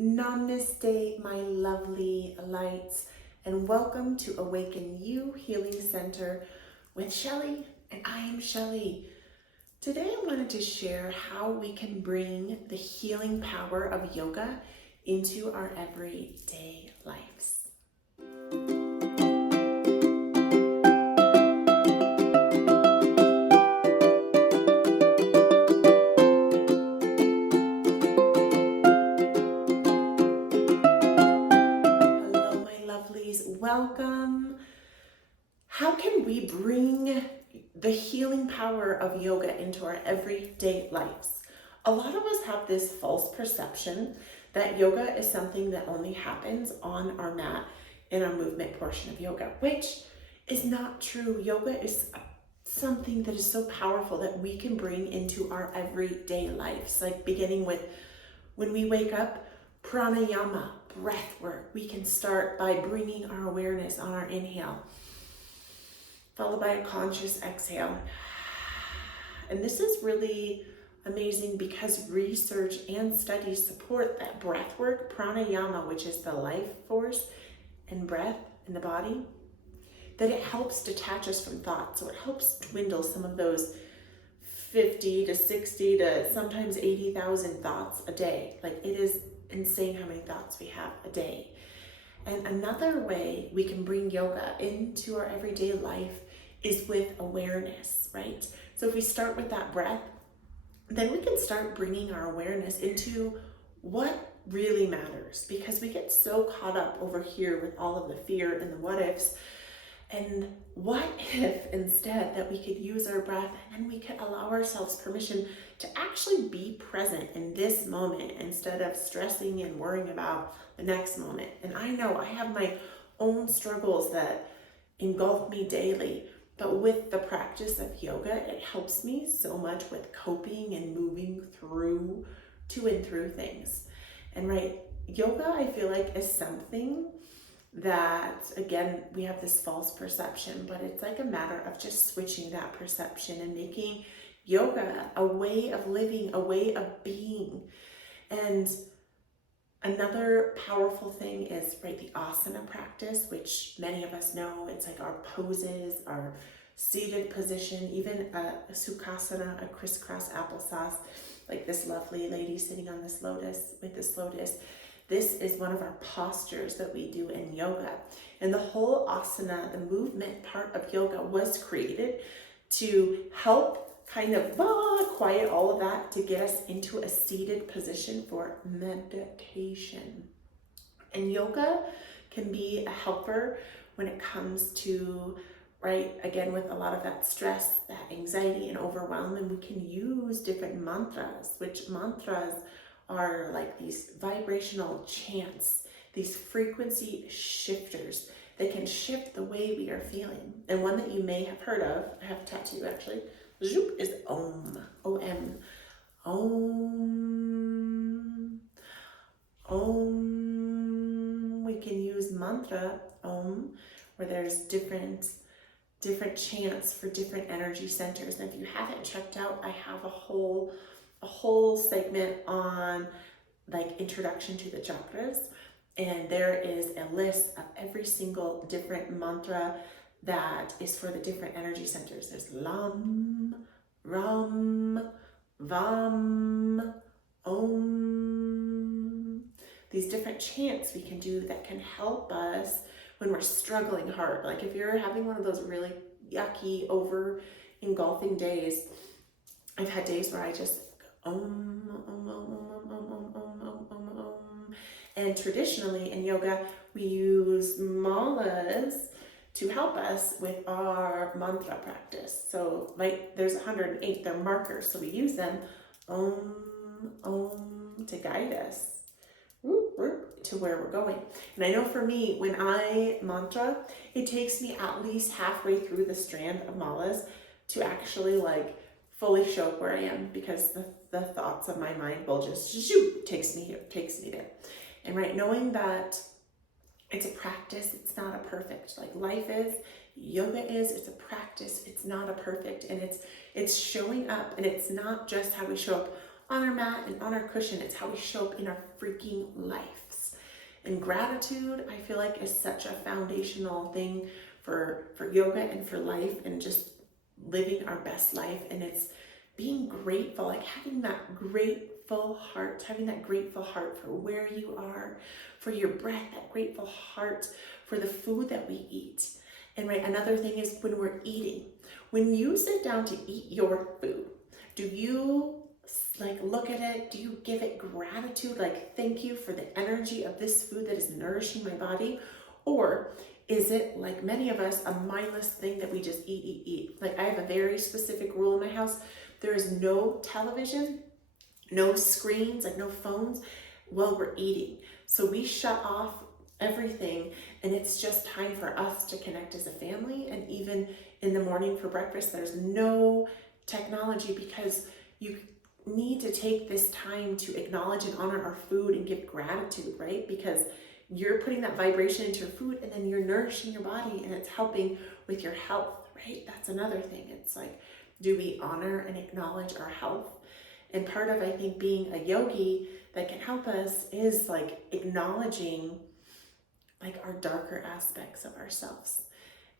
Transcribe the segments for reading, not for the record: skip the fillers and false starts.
Namaste, my lovely lights, and welcome to Awaken You Healing Center with Shelly, and I am Shelly. Today I wanted to share how we can bring the healing power of yoga into our everyday lives. Hello, my lovelies. Welcome. How can we bring the healing power of yoga into our everyday lives? A lot of us have this false perception that yoga is something that only happens on our mat in our movement portion of yoga, which is not true. Yoga is something that is so powerful that we can bring into our everyday lives, like beginning with when we wake up, pranayama, breath work. We can start by bringing our awareness on our inhale, followed by a conscious exhale. And this is really amazing because research and studies support that breath work, pranayama, which is the life force and breath in the body, that it helps detach us from thoughts. So it helps dwindle some of those 50 to 60 to sometimes 80,000 thoughts a day. Like, it is insane how many thoughts we have a day. And another way we can bring yoga into our everyday life is with awareness, right? So if we start with that breath, then we can start bringing our awareness into what really matters, because we get so caught up over here with all of the fear and the what ifs. And what if instead that we could use our breath and we could allow ourselves permission to actually be present in this moment instead of stressing and worrying about the next moment? And I know I have my own struggles that engulf me daily, but with the practice of yoga, it helps me so much with coping and moving through to and through things. And right, yoga, I feel like, is something that, again, we have this false perception, but it's like a matter of just switching that perception and making yoga a way of living, a way of being. And another powerful thing is, right, the asana practice, which many of us know. It's like our poses, our seated position, even a sukhasana, a crisscross applesauce, like this lovely lady sitting on this lotus with this lotus. This is one of our postures that we do in yoga. And the whole asana, the movement part of yoga, was created to help kind of quiet all of that, to get us into a seated position for meditation. And yoga can be a helper when it comes to, right, again, with a lot of that stress, that anxiety and overwhelm. And we can use different mantras, which mantras are like these vibrational chants, these frequency shifters that can shift the way we are feeling. And one that you may have heard of, I have a tattoo actually, Zoop, is Om, O-M. Om. Om. We can use mantra, Om, where there's different chants for different energy centers. And if you haven't checked out, I have a whole segment on like introduction to the chakras, and there is a list of every single different mantra that is for the different energy centers. There's Lam, Ram, Vam, Om. These different chants we can do that can help us when we're struggling hard. Like if you're having one of those really yucky, over engulfing days. I've had days where I just Om, Om, Om, Om, Om, Om, Om, Om, Om, Om. And traditionally in yoga, we use malas to help us with our mantra practice. So like there's 108, they're markers, so we use them, Om, Om, to guide us to where we're going. And I know for me, when I mantra, it takes me at least halfway through the strand of malas to actually like fully show up where I am, because the thoughts of my mind will just takes me there. And right, knowing that it's a practice, it's not a perfect, like life is, yoga is, it's a practice, it's not a perfect, and it's showing up, and it's not just how we show up on our mat and on our cushion. It's how we show up in our freaking lives. And gratitude, I feel like, is such a foundational thing for yoga and for life and just living our best life. And it's being grateful, like having that grateful heart for where you are, for your breath, that grateful heart for the food that we eat. And right, another thing is when we're eating, when you sit down to eat your food, do you like look at it? Do you give it gratitude? Like, thank you for the energy of this food that is nourishing my body? Or is it, like many of us, a mindless thing that we just eat? Like, I have a very specific rule in my house. There is no television, no screens, like no phones while we're eating. So we shut off everything, and it's just time for us to connect as a family. And even in the morning for breakfast, there's no technology, because you need to take this time to acknowledge and honor our food and give gratitude, right? Because you're putting that vibration into your food, and then you're nourishing your body, and it's helping with your health, right? That's another thing. It's like, do we honor and acknowledge our health? And part of, I think, being a yogi that can help us is like acknowledging like our darker aspects of ourselves.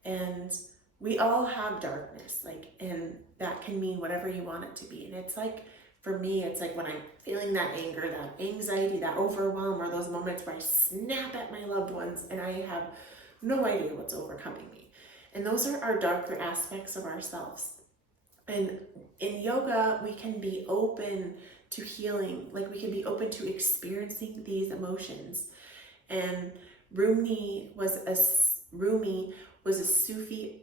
And we all have darkness, like, and that can mean whatever you want it to be. And it's like, for me, it's like when I'm feeling that anger, that anxiety, that overwhelm, or those moments where I snap at my loved ones and I have no idea what's overcoming me. And those are our darker aspects of ourselves. And in yoga, we can be open to healing, like we can be open to experiencing these emotions. And Rumi was a Sufi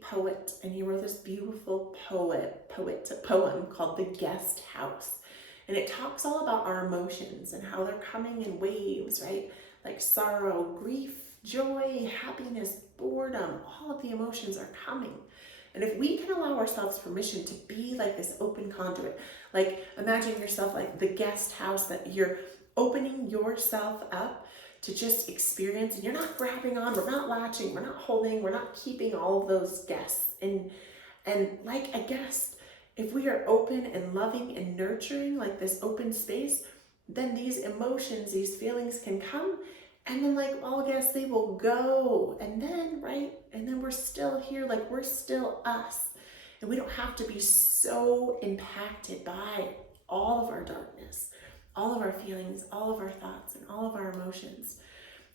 poet, and he wrote this beautiful poem called The Guest House. And it talks all about our emotions and how they're coming in waves, right? Like sorrow, grief, joy, happiness, boredom, all of the emotions are coming. And if we can allow ourselves permission to be like this open conduit, like imagine yourself like the guest house, that you're opening yourself up to just experience, and you're not grabbing on, we're not latching, we're not holding, we're not keeping all of those guests. And like a guest, if we are open and loving and nurturing, like this open space, then these emotions, these feelings can come, and then like all guests, they will go. And then, right, and then we're still here, like we're still us. And we don't have to be so impacted by all of our darkness, all of our feelings, all of our thoughts, and all of our emotions.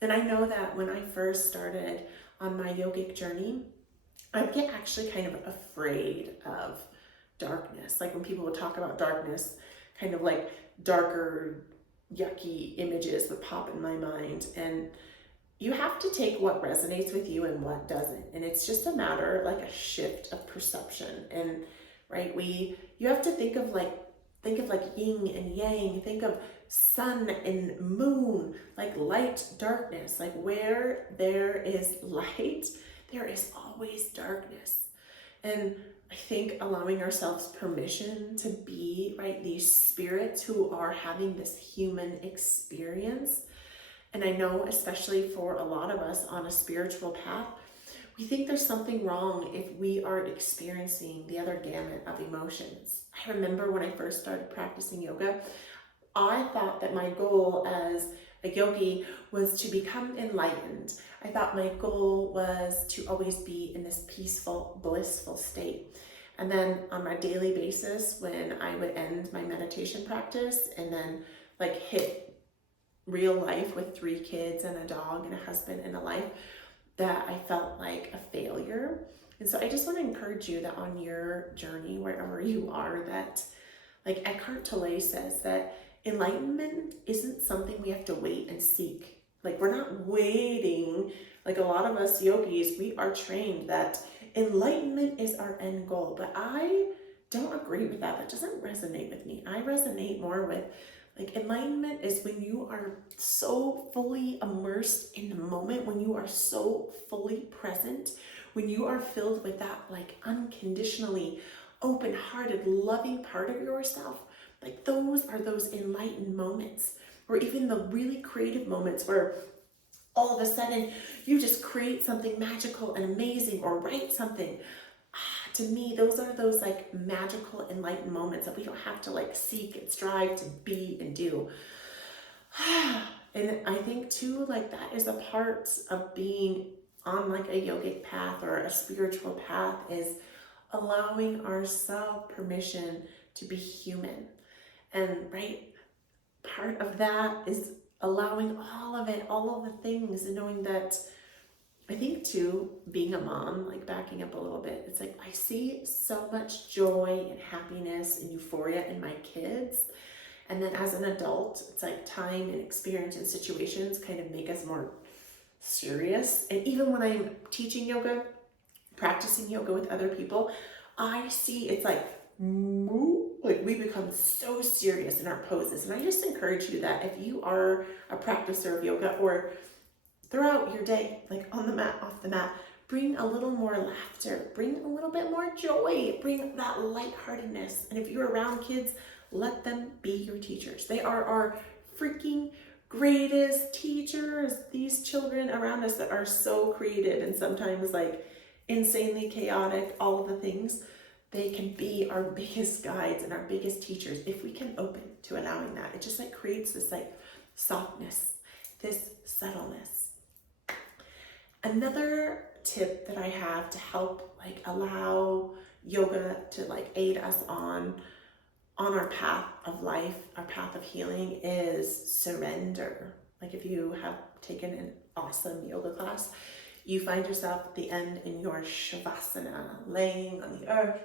And I know that when I first started on my yogic journey, I'd get actually kind of afraid of darkness. Like when people would talk about darkness, kind of like darker, yucky images would pop in my mind. And you have to take what resonates with you and what doesn't. And it's just a matter, like a shift of perception. And right, you have to think of like yin and yang, think of sun and moon, like light, darkness. Like where there is light, there is always darkness. And I think allowing ourselves permission to be, right, these spirits who are having this human experience. And I know, especially for a lot of us on a spiritual path, we think there's something wrong if we are experiencing the other gamut of emotions. I remember when I first started practicing yoga, I thought that my goal as a yogi was to become enlightened. I thought my goal was to always be in this peaceful, blissful state. And then on a daily basis, when I would end my meditation practice and then like hit real life with 3 kids and a dog and a husband and a life, that I felt like a failure. And so I just want to encourage you that on your journey, wherever you are, that like Eckhart Tolle says that enlightenment isn't something we have to wait and seek. Like we're not waiting. Like a lot of us yogis, we are trained that enlightenment is our end goal. But I don't agree with that. That doesn't resonate with me. I resonate more with like enlightenment is when you are so fully immersed in the moment, when you are so fully present, when you are filled with that like unconditionally open-hearted, loving part of yourself. Like those are those enlightened moments, or even the really creative moments where all of a sudden you just create something magical and amazing, or write something. to me, those are those like magical enlightened moments that we don't have to like seek and strive to be and do. And I think too, like that is a part of being on like a yogic path or a spiritual path, is allowing ourselves permission to be human. And right, part of that is allowing all of it, all of the things, and knowing that, I think too, being a mom, like backing up a little bit, it's like I see so much joy and happiness and euphoria in my kids. And then as an adult, it's like time and experience and situations kind of make us more serious. And even when I'm teaching yoga, practicing yoga with other people, I see it's like we become so serious in our poses. And I just encourage you that if you are a practicer of yoga, or throughout your day, like on the mat, off the mat, bring a little more laughter, bring a little bit more joy, bring that lightheartedness. And if you're around kids, let them be your teachers. They are our freaking greatest teachers. These children around us that are so creative and sometimes like insanely chaotic, all of the things, they can be our biggest guides and our biggest teachers if we can open to allowing that. It just like creates this like softness, this subtleness. Another tip that I have to help like allow yoga to like aid us on our path of life, our path of healing, is surrender. Like if you have taken an awesome yoga class, you find yourself at the end in your shavasana, laying on the earth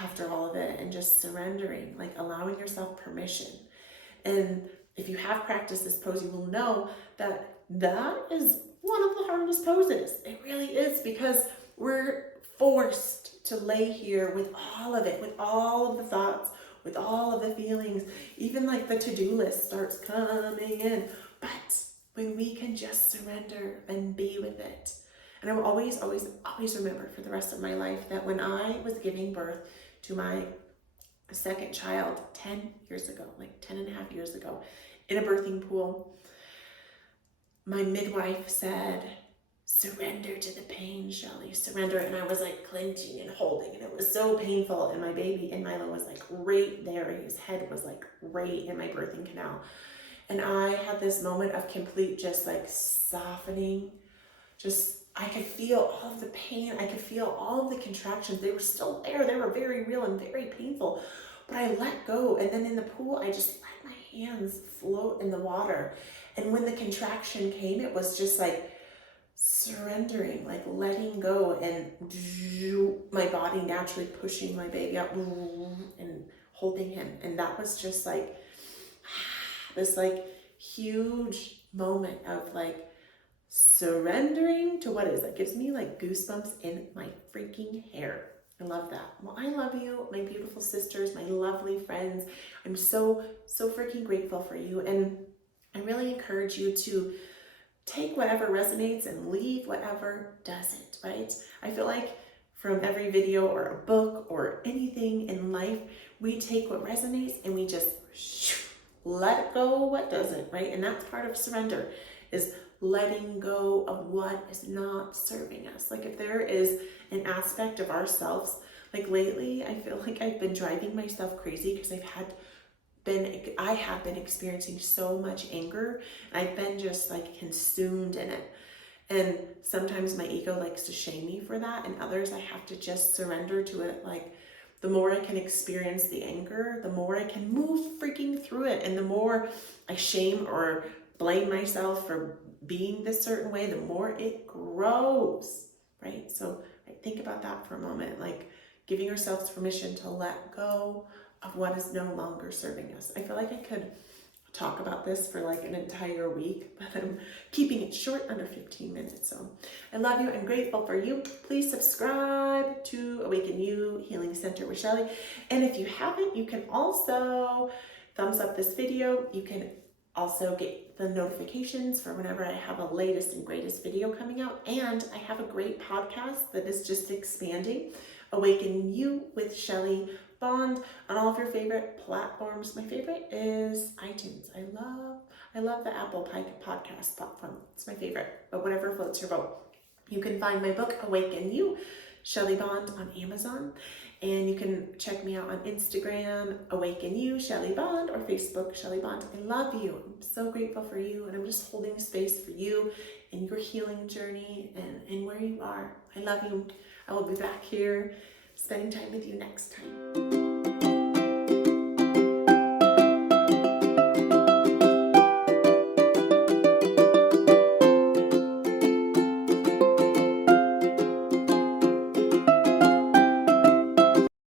after all of it and just surrendering, like allowing yourself permission. And if you have practiced this pose, you will know that that is one of the hardest poses. It really is, because we're forced to lay here with all of it, with all of the thoughts, with all of the feelings, even like the to-do list starts coming in. But when we can just surrender and be with it. And I will always remember for the rest of my life that when I was giving birth to my second child 10 years ago, like 10 and a half years ago, in a birthing pool, my midwife said, "Surrender to the pain, Shelly, surrender." And I was like clenching and holding, and it was so painful. And my baby, and Milo, was like right there. His head was like right in my birthing canal. And I had this moment of complete just like softening. Just, I could feel all of the pain. I could feel all of the contractions. They were still there. They were very real and very painful. But I let go. And then in the pool, I just let my hands float in the water. And when the contraction came, it was just like surrendering, like letting go, and my body naturally pushing my baby out and holding him. And that was just like this like huge moment of like surrendering to what is. That gives me like goosebumps in my freaking hair. I love that. Well, I love you, my beautiful sisters, my lovely friends. I'm so freaking grateful for you. And I really encourage you to take whatever resonates and leave whatever doesn't, right? I feel like from every video or a book or anything in life, we take what resonates and we just let go what doesn't, right? And that's part of surrender, is letting go of what is not serving us. Like if there is an aspect of ourselves, like lately, I feel like I've been driving myself crazy because I have been experiencing so much anger. I've been just like consumed in it. And sometimes my ego likes to shame me for that, and others I have to just surrender to it. Like the more I can experience the anger, the more I can move freaking through it. And the more I shame or blame myself for being this certain way, the more it grows, right? So think about that for a moment, like giving ourselves permission to let go of what is no longer serving us. I feel like I could talk about this for like an entire week, but I'm keeping it short, under 15 minutes. So I love you. I'm grateful for you. Please subscribe to Awaken You Healing Center with Shelly. And if you haven't, you can also thumbs up this video. You can also get the notifications for whenever I have a latest and greatest video coming out. And I have a great podcast that is just expanding, Awaken You with Shelly Bond, on all of your favorite platforms. My favorite is iTunes. I love the Apple podcast platform. It's my favorite, but whatever floats your boat. You can find my book, Awaken You, Shelly Bond on Amazon. And you can check me out on Instagram, Awaken You, Shelly Bond, or Facebook, Shelly Bond. I love you. I'm so grateful for you, and I'm just holding space for you in your healing journey and where you are. I love you. I will be back here spending time with you next time.